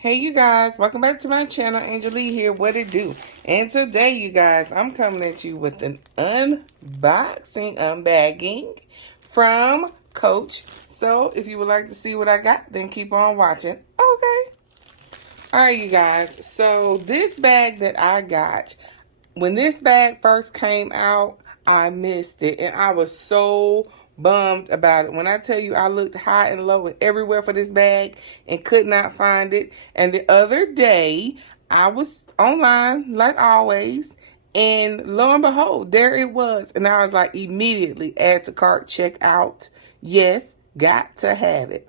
Hey you guys, welcome back to my channel. ANGELLE here, what it do? And today you guys, I'm coming at you with an unbagging from Coach. So if you would like to see what I got, then keep on watching. Okay. Alright you guys, so this bag that I got, when this bag first came out, I missed it and I was so bummed about it. When I tell you I looked high and low and everywhere for this bag and could not find it. And the other day I was online like always, and lo and behold, there it was. And I was like, immediately add to cart, check out. Yes, got to have it.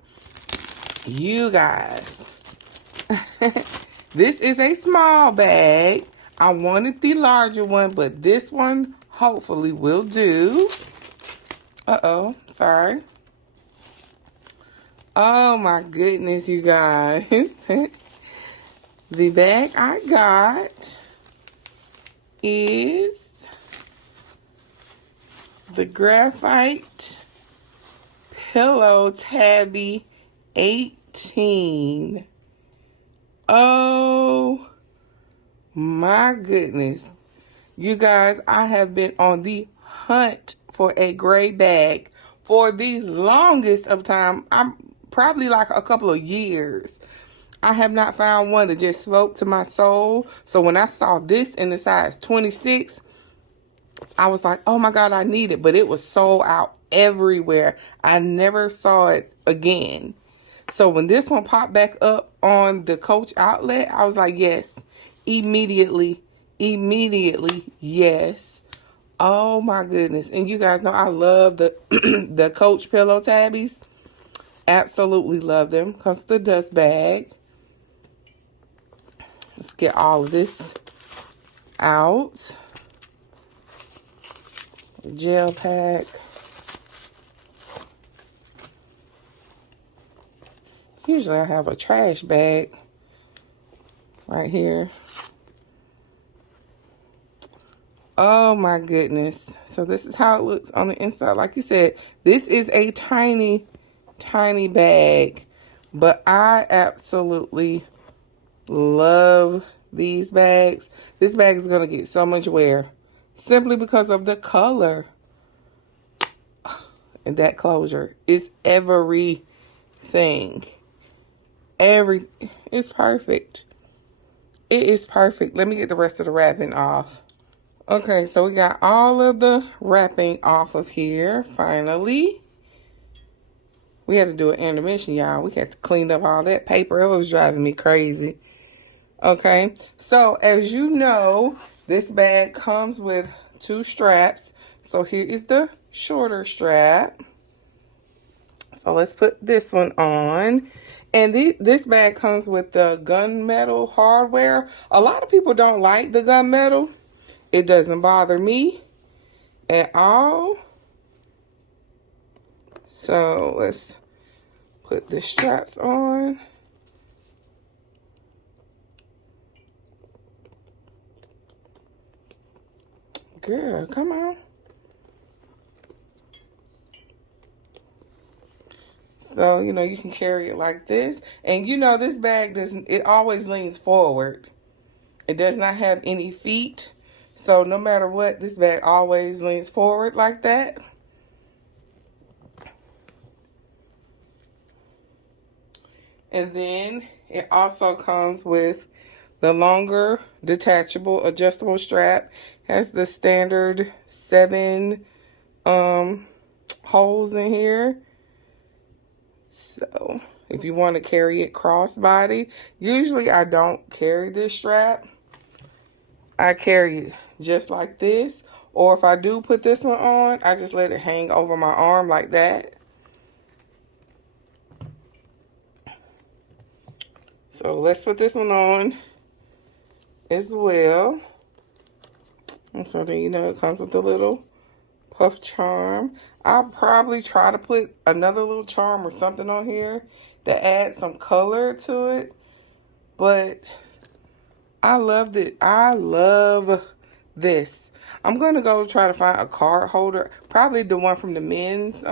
You guys, this is a small bag. I wanted the larger one, but this one hopefully will do. Uh-oh, sorry. Oh my goodness, you guys. The bag I got is the Graphite Pillow Tabby 18. Oh my goodness. You guys, I have been on the hunt for a gray bag for the longest of time. I'm probably like a couple of years. I have not found one that just spoke to my soul. So when I saw this in the size 26, I was like, oh my God, I need it. But it was sold out everywhere. I never saw it again. So when this one popped back up on the Coach outlet, I was like, yes, immediately, yes. Oh my goodness. And you guys know I love the the Coach pillow tabbies. Absolutely love them. Comes with the dust bag. Let's get all of this out. Gel pack. Usually I have a trash bag right here. Oh my goodness. So this is how it looks on the inside. Like you said, this is a tiny bag, but I absolutely love these bags. This bag is going to get so much wear simply because of the color. And that closure is everything. It's perfect. It is perfect. Let me get the rest of the wrapping off. Okay, so we got all of the wrapping off of here, finally. We had to do an intermission, y'all. We had to clean up all that paper. It was driving me crazy. Okay, so as you know, this bag comes with 2 straps. So here is the shorter strap. So let's put this one on. And this bag comes with the gunmetal hardware. A lot of people don't like the gunmetal. It doesn't bother me at all. So let's put the straps on. Girl, come on. So, you know, you can carry it like this. And you know, this bag it always leans forward. It does not have any feet. So no matter what, this bag always leans forward like that. And then it also comes with the longer detachable adjustable strap. Has the standard 7 holes in here. So if you want to carry it crossbody, usually I don't carry this strap. I carry it just like this. Or if I do put this one on, I just let it hang over my arm like that. So let's put this one on as well. And so then, you know, it comes with a little puff charm. I'll probably try to put another little charm or something on here to add some color to it. But I loved it. I love this. I'm going to go try to find a card holder. Probably the one from the men's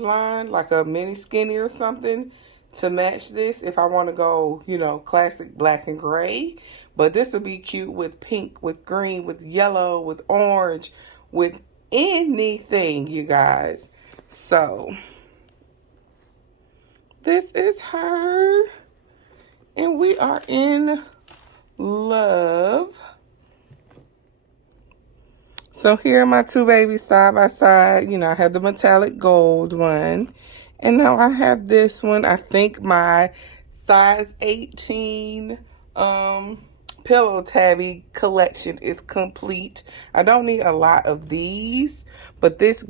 line, like a mini skinny or something, to match this if I want to go, you know, classic black and gray. But this would be cute with pink, with green, with yellow, with orange, with anything, you guys. So, this is her. And we are in love. So here are my two babies side by side. You know, I have the metallic gold one. And now I have this one. I think my size 18 pillow tabby collection is complete. I don't need a lot of these, but this